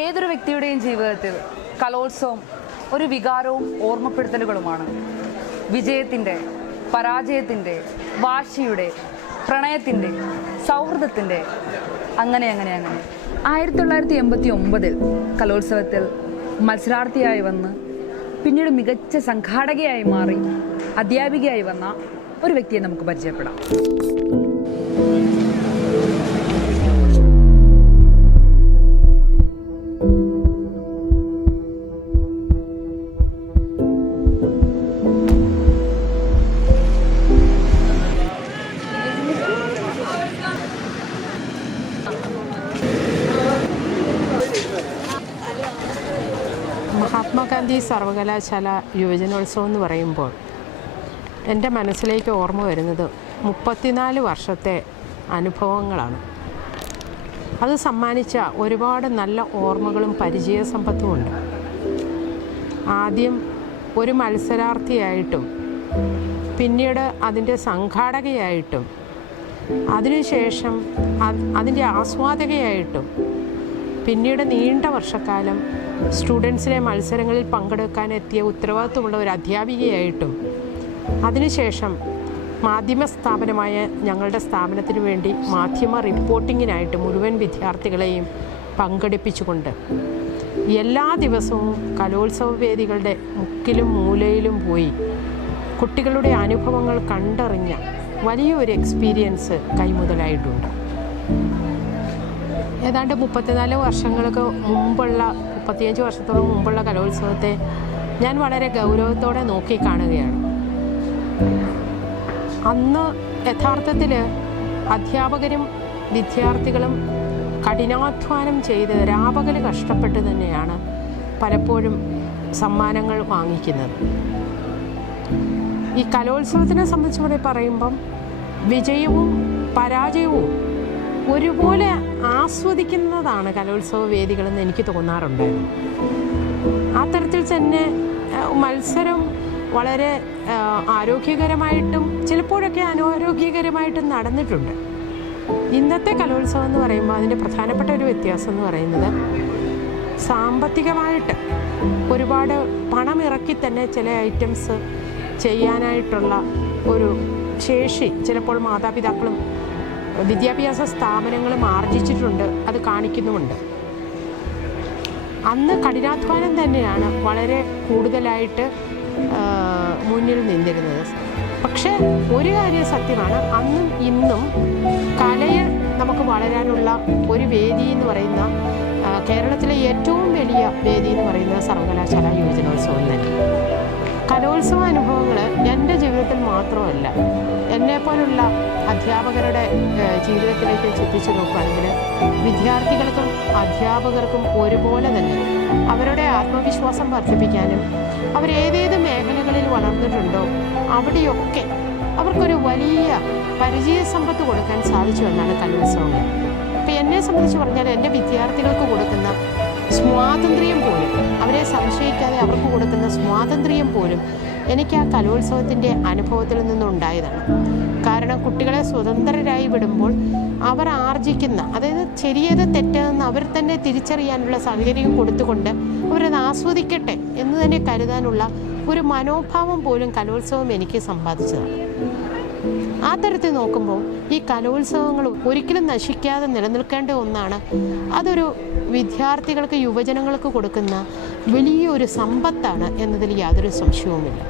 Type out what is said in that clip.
ഏതൊരു വ്യക്തിയുടെയും ജീവിതത്തിൽ കലോത്സവം ഒരു വികാരവും ഓർമ്മപ്പെടുത്തലുകളുമാണ്. വിജയത്തിൻ്റെ, പരാജയത്തിൻ്റെ, വാശിയുടെ, പ്രണയത്തിൻ്റെ, സൗഹൃദത്തിൻ്റെ, അങ്ങനെ 1989 കലോത്സവത്തിൽ മത്സരാർത്ഥിയായി വന്ന് പിന്നീട് മികച്ച സംഘാടകയായി മാറി അധ്യാപികയായി വന്ന ഒരു വ്യക്തിയെ നമുക്ക് പരിചയപ്പെടാം. മഹാത്മാഗാന്ധി സർവകലാശാല യുവജനോത്സവം എന്ന് പറയുമ്പോൾ എൻ്റെ മനസ്സിലേക്ക് ഓർമ്മ വരുന്നത് 34 വർഷത്തെ അനുഭവങ്ങളാണ്. അത് സമ്മാനിച്ച ഒരുപാട് നല്ല ഓർമ്മകളും പരിചയസമ്പത്തുമുണ്ട്. ആദ്യം ഒരു മത്സരാർത്ഥിയായിട്ടും പിന്നീട് അതിൻ്റെ സംഘാടകയായിട്ടും അതിനുശേഷം അതിൻ്റെ ആസ്വാദകയായിട്ടും പിന്നീട് നീണ്ട വർഷക്കാലം സ്റ്റുഡൻസിനെ മത്സരങ്ങളിൽ പങ്കെടുക്കാനെത്തിയ ഉത്തരവാദിത്വമുള്ള ഒരു അധ്യാപികയായിട്ടും അതിനുശേഷം മാധ്യമ സ്ഥാപനമായ ഞങ്ങളുടെ സ്ഥാപനത്തിന് വേണ്ടി മാധ്യമ റിപ്പോർട്ടിങ്ങിനായിട്ട് മുഴുവൻ വിദ്യാർത്ഥികളെയും പങ്കെടുപ്പിച്ചുകൊണ്ട് എല്ലാ ദിവസവും കലോത്സവ വേദികളുടെ മുക്കിലും മൂലയിലും പോയി കുട്ടികളുടെ അനുഭവങ്ങൾ കണ്ടറിഞ്ഞ വലിയൊരു എക്സ്പീരിയൻസ് കൈമുതലായിട്ടുണ്ട്. ഏതാണ്ട് 34 വർഷങ്ങൾക്ക് മുമ്പുള്ള 35 വർഷത്തോളം മുമ്പുള്ള കലോത്സവത്തെ ഞാൻ വളരെ ഗൗരവത്തോടെ നോക്കിക്കാണുകയാണ്. അന്ന് യഥാർത്ഥത്തിൽ അധ്യാപകരും വിദ്യാർത്ഥികളും കഠിനാധ്വാനം ചെയ്ത് രാപകൽ കഷ്ടപ്പെട്ട് തന്നെയാണ് പലപ്പോഴും സമ്മാനങ്ങൾ വാങ്ങിക്കുന്നത്. ഈ കലോത്സവത്തിനെ സംബന്ധിച്ച് പറയുമ്പം വിജയവും പരാജയവും ഒരുപോലെ ആസ്വദിക്കുന്നതാണ് കലോത്സവ വേദികളെന്ന് എനിക്ക് തോന്നാറുണ്ടായിരുന്നു. ആ തരത്തിൽ തന്നെ മത്സരം വളരെ ആരോഗ്യകരമായിട്ടും ചിലപ്പോഴൊക്കെ അനാരോഗ്യകരമായിട്ടും നടന്നിട്ടുണ്ട്. ഇന്നത്തെ കലോത്സവം എന്ന് പറയുമ്പോൾ അതിൻ്റെ പ്രധാനപ്പെട്ട ഒരു വ്യത്യാസം എന്ന് പറയുന്നത് സാമ്പത്തികമായിട്ട് ഒരുപാട് പണമിറക്കി തന്നെ ചില ഐറ്റംസ് ചെയ്യാനായിട്ടുള്ള ഒരു ശേഷി ചിലപ്പോൾ മാതാപിതാക്കളും വിദ്യാഭ്യാസ സ്ഥാപനങ്ങളും ആർജിച്ചിട്ടുണ്ട്, അത് കാണിക്കുന്നുമുണ്ട്. അന്ന് കഠിനാധ്വാനം തന്നെയാണ് വളരെ കൂടുതലായിട്ട് മുന്നിൽ നിന്നിരുന്നത്. പക്ഷേ ഒരു കാര്യം സത്യമാണ്, അന്നും ഇന്നും കലയിൽ നമുക്ക് വളരാനുള്ള ഒരു വേദി എന്ന് പറയുന്ന കേരളത്തിലെ ഏറ്റവും വലിയ വേദി എന്ന് പറയുന്ന സർവകലാശാല യുവജനോത്സവം തന്നെ. കലോത്സവ അനുഭവങ്ങൾ എൻ്റെ ജീവിതത്തിൽ മാത്രമല്ല, എന്നെപ്പോലുള്ള അധ്യാപകരുടെ ജീവിതത്തിലേക്ക് ചിന്തിച്ച് നോക്കുകയാണെങ്കിൽ വിദ്യാർത്ഥികൾക്കും അധ്യാപകർക്കും ഒരുപോലെ തന്നെ അവരുടെ ആത്മവിശ്വാസം വർദ്ധിപ്പിക്കാനും അവരേതേത് മേഖലകളിൽ വളർന്നിട്ടുണ്ടോ അവിടെയൊക്കെ അവർക്കൊരു വലിയ പരിചയസമ്പത്ത് കൊടുക്കാൻ സാധിച്ചു എന്നാണ് കലോത്സവങ്ങൾ. ഇപ്പം എന്നെ സംബന്ധിച്ച് പറഞ്ഞാൽ എൻ്റെ വിദ്യാർത്ഥികൾക്ക് കൊടുക്കുന്ന സ്വാതന്ത്ര്യം പോലും, അവരെ സംശയിക്കാതെ അവർക്ക് കൊടുക്കുന്ന സ്വാതന്ത്ര്യം പോലും എനിക്ക് ആ കലോത്സവത്തിൻ്റെ അനുഭവത്തിൽ നിന്നുണ്ടായതാണ്. കാരണം കുട്ടികളെ സ്വതന്ത്രരായി വിടുമ്പോൾ അവർ ആർജിക്കുന്ന, അതായത് ശരിയേത് തെറ്റെന്ന് അവർ തന്നെ തിരിച്ചറിയാനുള്ള സാഹചര്യം കൊടുത്തുകൊണ്ട് അവരത് ആസ്വദിക്കട്ടെ എന്ന് തന്നെ കരുതാനുള്ള ഒരു മനോഭാവം പോലും കലോത്സവം എനിക്ക് സമ്പാദിച്ചതാണ്. ആ തരത്തിൽ നോക്കുമ്പോൾ ഈ കലോത്സവങ്ങൾ ഒരിക്കലും നശിക്കാതെ നിലനിൽക്കേണ്ട ഒന്നാണ്. അതൊരു വിദ്യാർത്ഥികൾക്ക് യുവജനങ്ങൾക്ക് കൊടുക്കുന്ന വലിയൊരു സമ്പത്താണ് എന്നതിൽ യാതൊരു സംശയവുമില്ല.